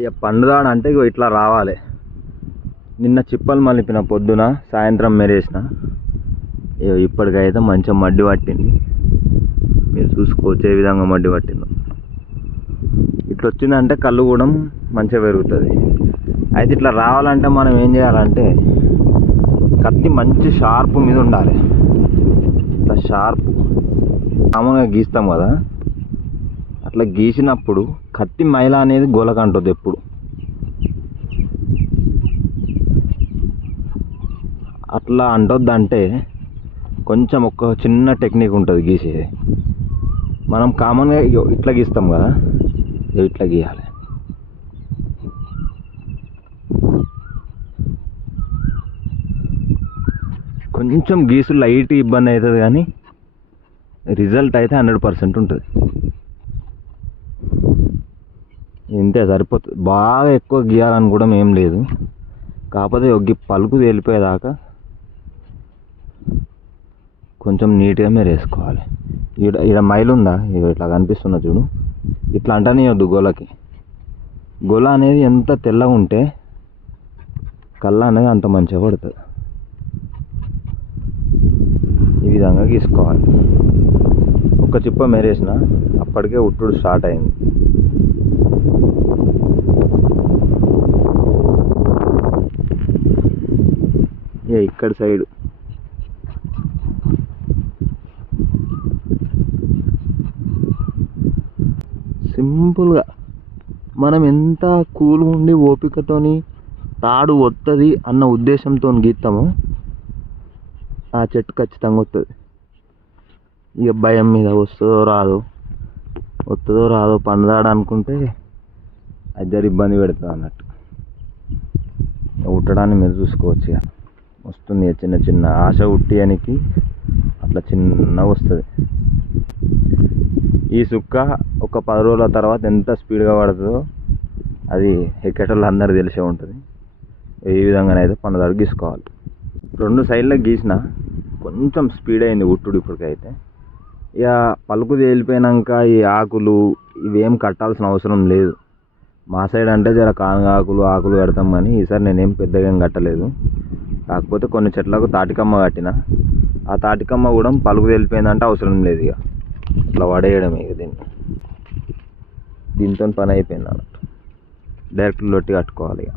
ఇక పండుదాడ అంటే ఇగో ఇట్లా రావాలి. నిన్న చిప్పలు మలిపిన పొద్దున, సాయంత్రం మెరేసిన. ఇప్పటికైతే మంచిగా మడ్డి పట్టింది. మీరు చూసుకోవచ్చు ఏ విధంగా మడ్డి పట్టిందో. ఇట్లా వచ్చిందంటే కళ్ళు కూడా మంచిగా పెరుగుతుంది. అయితే ఇట్లా రావాలంటే మనం ఏం చేయాలంటే కత్తి మంచి షార్ప్ మీద ఉండాలి. ఇట్లా షార్ప్ మామూలుగా గీస్తాం కదా, అట్లా గీసినప్పుడు కత్తి మైల అనేది గోలకంటుంది. ఎప్పుడు అట్లా అంటొద్దంటే కొంచెం ఒక చిన్న టెక్నిక్ ఉంటుంది గీసేది. మనం కామన్గా ఇట్లా గీస్తాం కదా, ఇట్లా గీయాలి. కొంచెం గీసు లైట్ ఇబ్బంది అవుతుంది కానీ రిజల్ట్ అయితే 100% ఉంటుంది. ఇంతే సరిపోతుంది. బాగా ఎక్కువ గీయాలని కూడా ఏం లేదు. కాకపోతే ఒక పలుకు తేలిపోయేదాకా కొంచెం నీట్గా మీరు వేసుకోవాలి. ఇక్కడ మైలు ఉందా, ఇట్లా కనిపిస్తున్నా చూడు, ఇట్లా అంటనియొద్దు గోలకి. గోల అనేది ఎంత తెల్లగా ఉంటే కళ్ళ అనేది అంత మంచిగా పడుతుంది. ఈ విధంగా గీసుకోవాలి. ఒక చిప్ప మెరేసిన అప్పటికే ఉట్టుడు స్టార్ట్ అయింది. ఇక్కడ సైడ్ సింపుల్గా మనం ఎంత కూల్ ఉండి ఓపికతోని తాడు వస్తుంది అన్న ఉద్దేశంతో గీస్తామో ఆ చెట్టు ఖచ్చితంగా వస్తుంది. ఇక భయం మీద వస్తుందో రాదో పండుదాడ అనుకుంటే అది ఇబ్బంది పెడుతుంది అన్నట్టు. ఉట్టడాన్ని మీరు చూసుకోవచ్చు. ఇక వస్తుంది చిన్న చిన్న ఆశ ఉట్టియానికి అట్లా చిన్నగా వస్తుంది. ఈ సుక్క ఒక 10 రోజుల తర్వాత ఎంత స్పీడ్గా పడుతుందో అది ఎక్కేటోళ్ళు అందరూ తెలిసే ఉంటుంది. ఈ విధంగానైతే పండుదాడు గీసుకోవాలి. 2 సైడ్లకు గీసిన కొంచెం స్పీడ్ అయింది ఉట్టుడు. ఇప్పటికైతే ఇక పలుకు తేలిపోయినాక ఈ ఆకులు ఇవేం కట్టాల్సిన అవసరం లేదు. మా సైడ్ అంటే జర ఆకులు కడతాం, కానీ ఈసారి నేనేం పెద్దగా ఏం కట్టలేదు. కాకపోతే కొన్ని చెట్లకు తాటికమ్మ కట్టిన. ఆ తాటికమ్మ కూడా పలుకు తేలిపోయిందంటే అవసరం లేదు, ఇక అట్లా పడేయడమే. ఇక దీంతో పని అయిపోయింది అన్నట్టు. డైరెక్ట్ లొట్టి కట్టుకోవాలి ఇక.